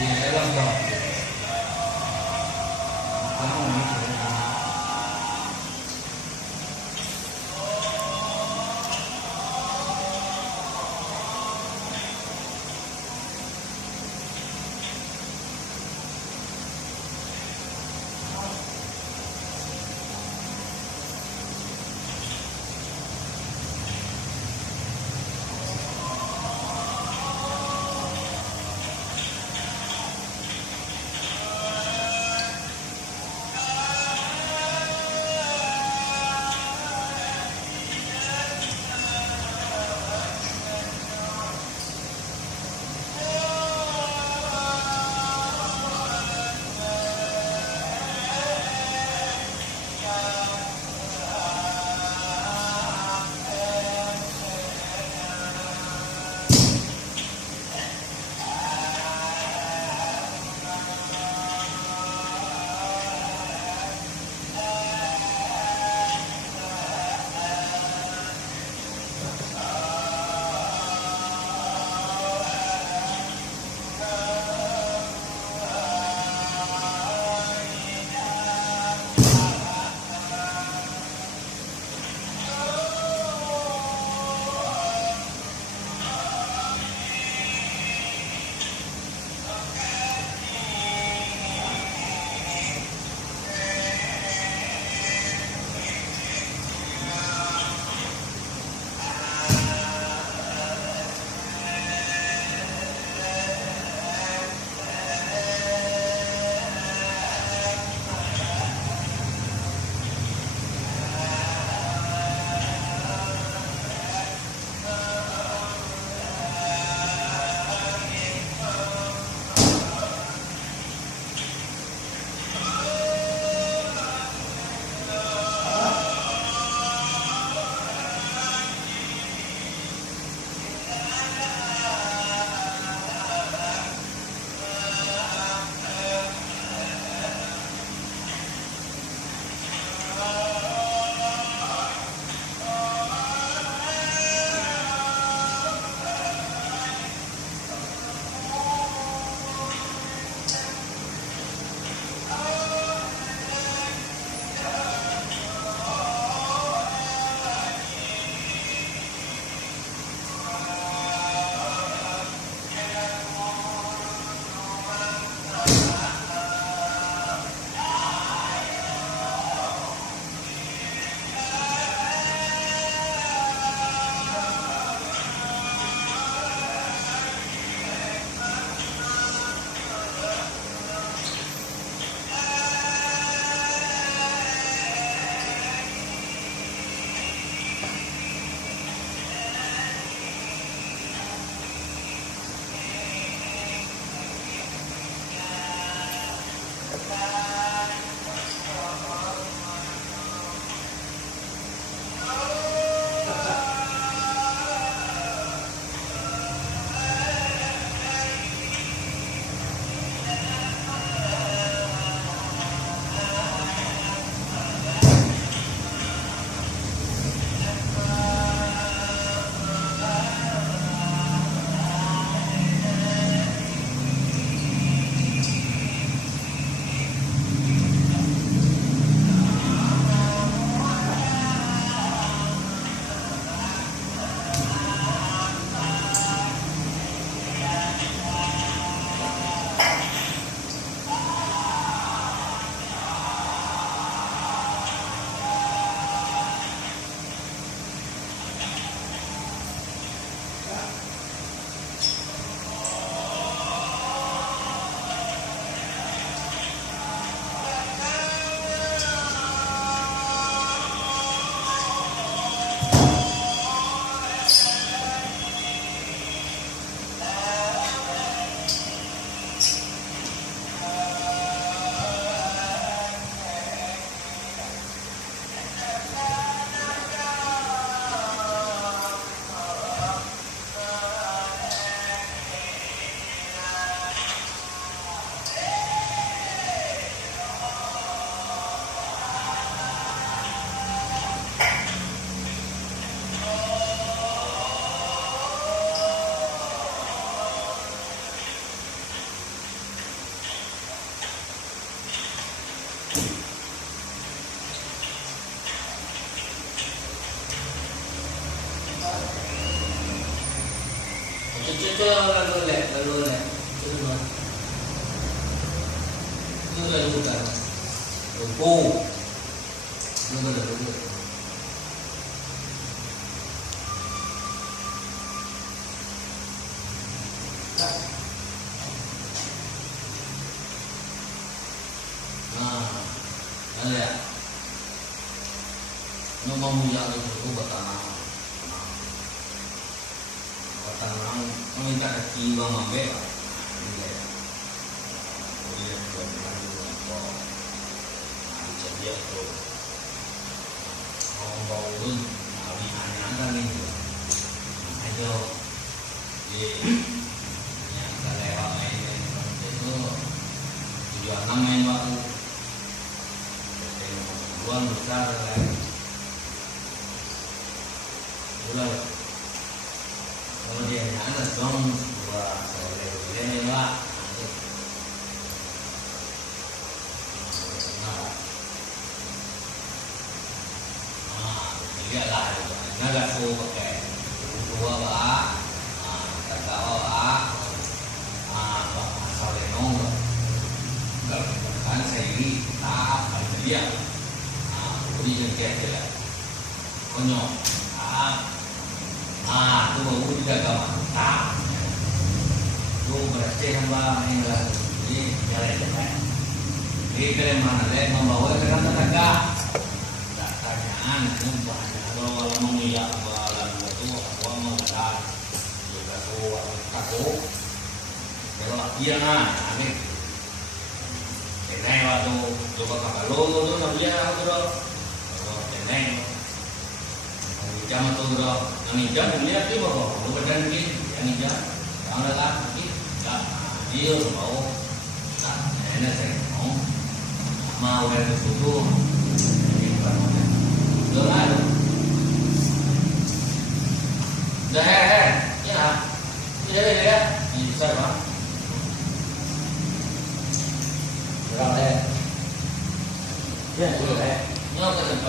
Di dalam dong. Kamu ini. Itu là đúng rồi. Rồi cô. Nó là đúng rồi. Đây ạ. Nó mong muốn được cái batan nó minta kaki bang ambil. Dia tu orang baru hari anak ni ayo ye yang kalau main itu tujuan main waktu tujuan besar lah bulan kalau dia anak dong dua dia ni lah dia lah naga so pakai dua ba kata ba asal lenong kan saya tak dia beri jengkel dia konyo tu baru juga kawan tak tu berarti hamba ini lah ini jalan jalan ini keren mana deh membawa ke kata naga tanyaan numpah kalau mau lihat balan itu aku mau balan juga aku kalau dia amin tenai waktu coba kalau tu nak dia aku dah tenai jam tu dah ani jam dia tu bawa lu badan ni ani jam kalau dah tak dia mau tak enak saya mau dari situ Dolar. Dah ya. Ini dia. Ini besar bang. Berapa ya? Ya, 10 ya. Ini apa tempat?